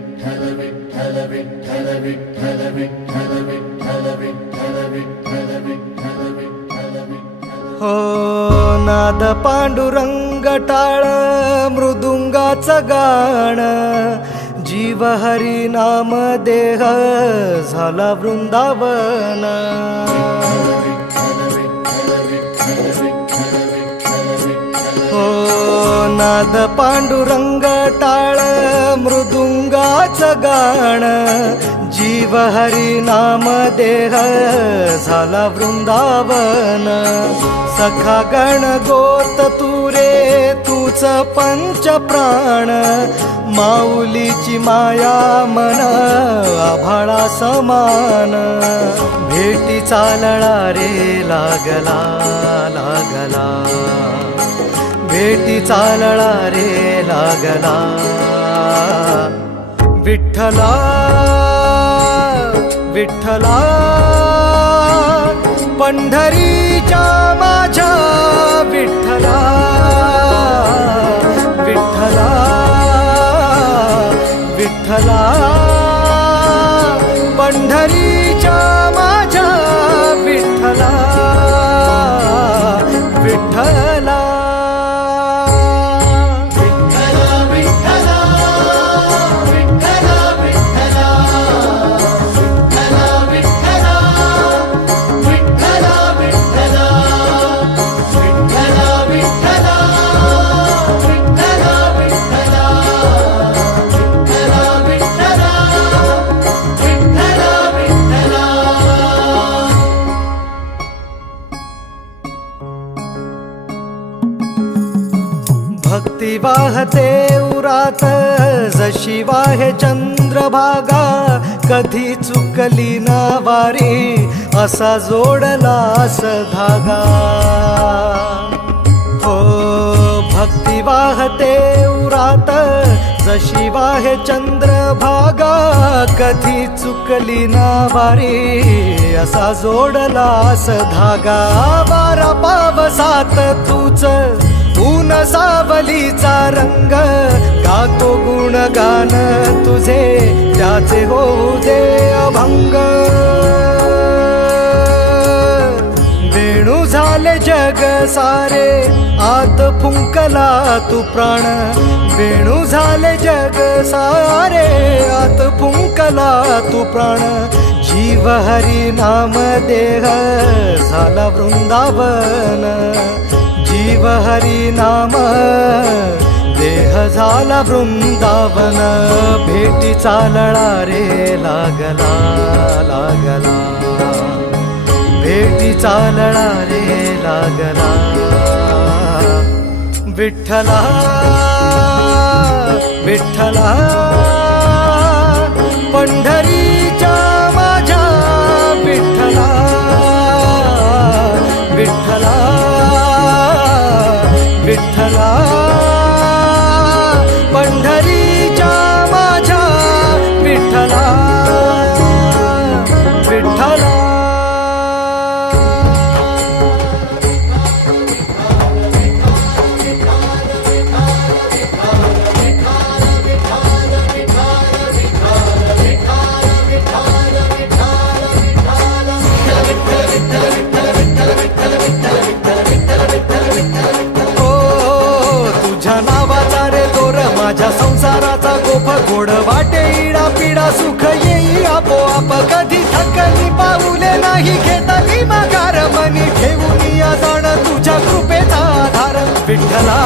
विठ्ठल विठ्ठल विठ्ठल विठ्ठल विठ्ठल विठ्ठल विठ्ठल विठ्ठल विठ्ठल विठ्ठल विठ्ठल हो नाद पांडुरंग टाळ मृदुंगाचं गाण जीव हरी नाम देह झाला वृंदावन हो नाद पांडुरंग टाळ मृदुंगाचं गाण जीव हरी नाम देह झाला वृंदावन सखा गण गोत तुरे तूच पंच प्राण माऊलीची माया मन आभाळा समान भेटी चालळा रे लागला लागला भेटी चालळा रे लागला विठ्ठला विठ्ठला पंढरीच्या माझ्या विठ्ठला विठ्ठला विठ्ठला पंढरीच्या माझ्या विठ्ठला विठ्ठला भक्ती वाहते उरात जशी वाहे चंद्रभागा कधी चुकली ना वारी असा जोडलास धागा हो भक्ती वाहते उरात जशी वाहे चंद्रभागा कधी चुकली ना वारी असा जोडलास धागा वारा पावसात तूच ऊन सावलीचा रंग गातो गुणगान तुझे त्याचे होऊ दे अभंग वेणू झाले जग सारे आत फुंकला तू प्राण वेणू झाले जग सारे आत फुंकला तू प्राण जीव हरी नाम देह झाला वृंदावन जीव हरी नाम देह झाला वृंदावन भेटी चालळा रे लागला लागला भेटी चालळा रे लागला विठ्ठला विठ्ठला पंढरीच्या माझ्या विठ्ठला विठ्ठला विठ्ठला पंढरीच्या माझ्या विठ्ठला विठ्ठला माझ्या संसाराचा गोफ गोड वाटे इडा पिडा सुख येई आपोआप कधी थकली पाऊले नाही घेतली माघार मनी ठेवून या जाण तुझ्या कृपेचा आधार विठ्ठला